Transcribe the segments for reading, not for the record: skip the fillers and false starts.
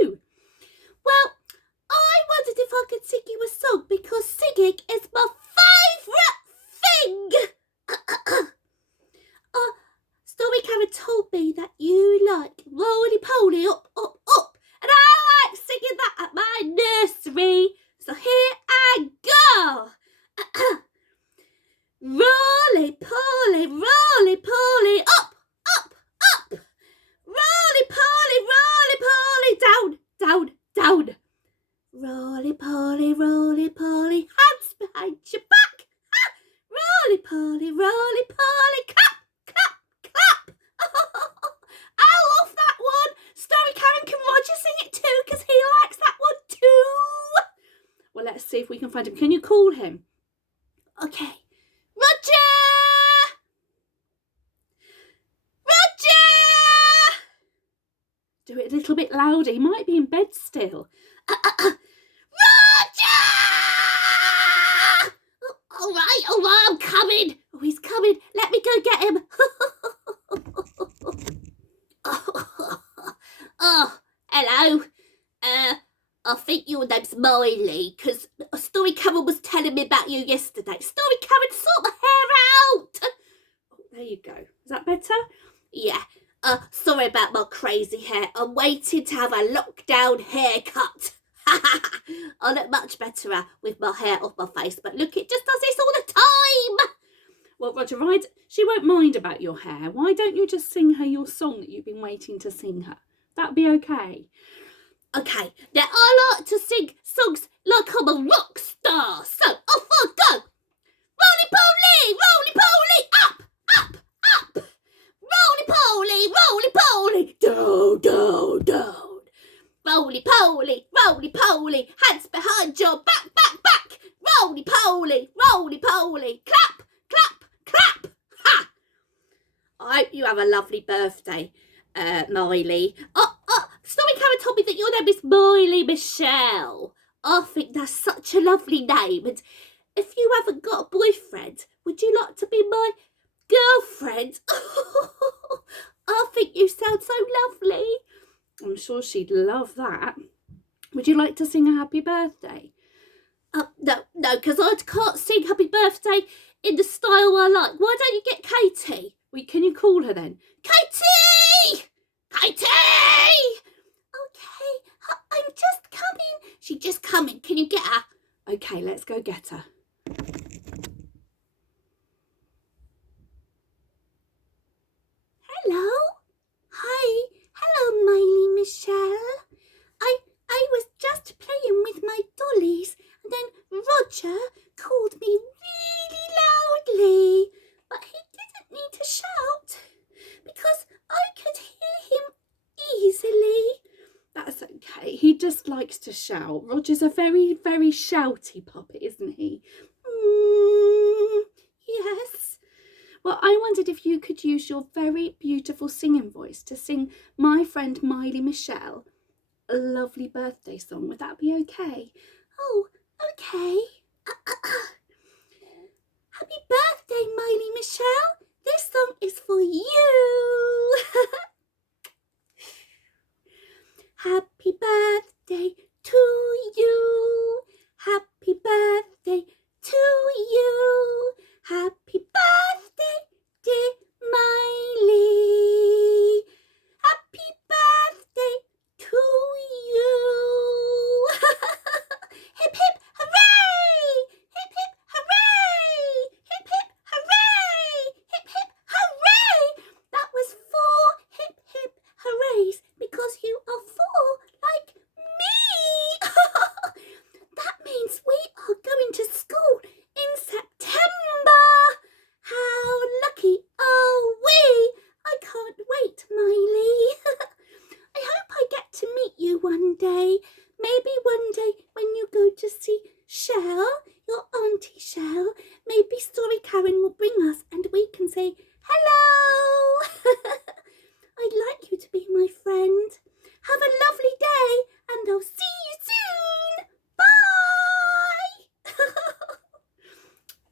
you? Well, I wondered if I could sing you a song because singing is my favourite thing. Story Karen told me that you like roly poly up, up, up, and I like singing that at my nursery. So here I go. Roly poly, up, up, up. Roly poly, down, down, down. Roly poly, hands behind your back. Roly poly, clap, clap, clap. I love that one. Story Karen, can Roger sing it too? Because he likes that one too. Well, let's see if we can find him. Can you call him? Okay. Roger! Roger! Do it a little bit louder. He might be in bed still. Roger! All right, I'm coming. Oh, he's coming. Let me go get him. Oh, hello. I think your name's Mylee, because Story Karen was telling me about you yesterday. Story Karen, sort my hair out. Oh, there you go. Is that better? Yeah. Sorry about my crazy hair. I'm waiting to have a lockdown haircut. I look much better with my hair off my face, but look, it just does this all the time. Well, Roger, right, she won't mind about your hair. Why don't you just sing her your song that you've been waiting to sing her? That'd be okay. Okay, now I like to sing songs like I'm a rock star. So off I go. Roly poly, up, up, up. Roly poly, down, down, down. Roly poly, hands behind your back, back, back. Roly poly, clap, clap, clap. Ha! I hope you have a lovely birthday, Mylee. Story Karen told me that your name is Mylee Michelle. I think that's such a lovely name. And if you haven't got a boyfriend, would you like to be my girlfriend? I think you sound so lovely. I'm sure she'd love that. Would you like to sing a happy birthday? No, because I can't sing happy birthday in the style I like. Why don't you get Katie? Can you call her then? Katie! Katie! Okay, I'm just coming. She's just coming. Can you get her? Okay, let's go get her. Hello? Hi. Hello, Mylee Michelle. I was just playing with my dollies, and then Roger called me really loudly, but he didn't need to shout because I could hear him easily. That's okay. He just likes to shout. Roger's a very, very shouty puppet, isn't he? Yes. Well, I wondered if you could use your very beautiful singing voice to sing my friend Mylee Michelle a lovely birthday song. Would that be okay? Oh, okay. Happy birthday, Mylee Michelle. This song is for you. Happy birthday to you. Happy birthday to you. Happy birthday, dear Mylee. Happy birthday to you. Hip hip hooray! Hip hip hooray! Hip hip hooray! Hip hip hooray! That was 4 hip hip hoorays because you are 4 like me. That means we are going to school in September. How lucky are we? I can't wait, Mylee. I hope I get to meet you one day. Maybe one day when you go to see Shell, your Auntie Shell, maybe Story Karen will bring us and we can say hello. I'd like you to be my friend. Have a lovely day and I'll see you soon. Bye.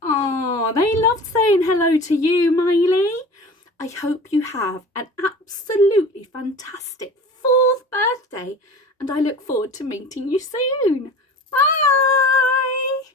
Oh, they loved saying hello to you, Mylee. I hope you have an absolutely fantastic 4th birthday and I look forward to meeting you soon. Bye!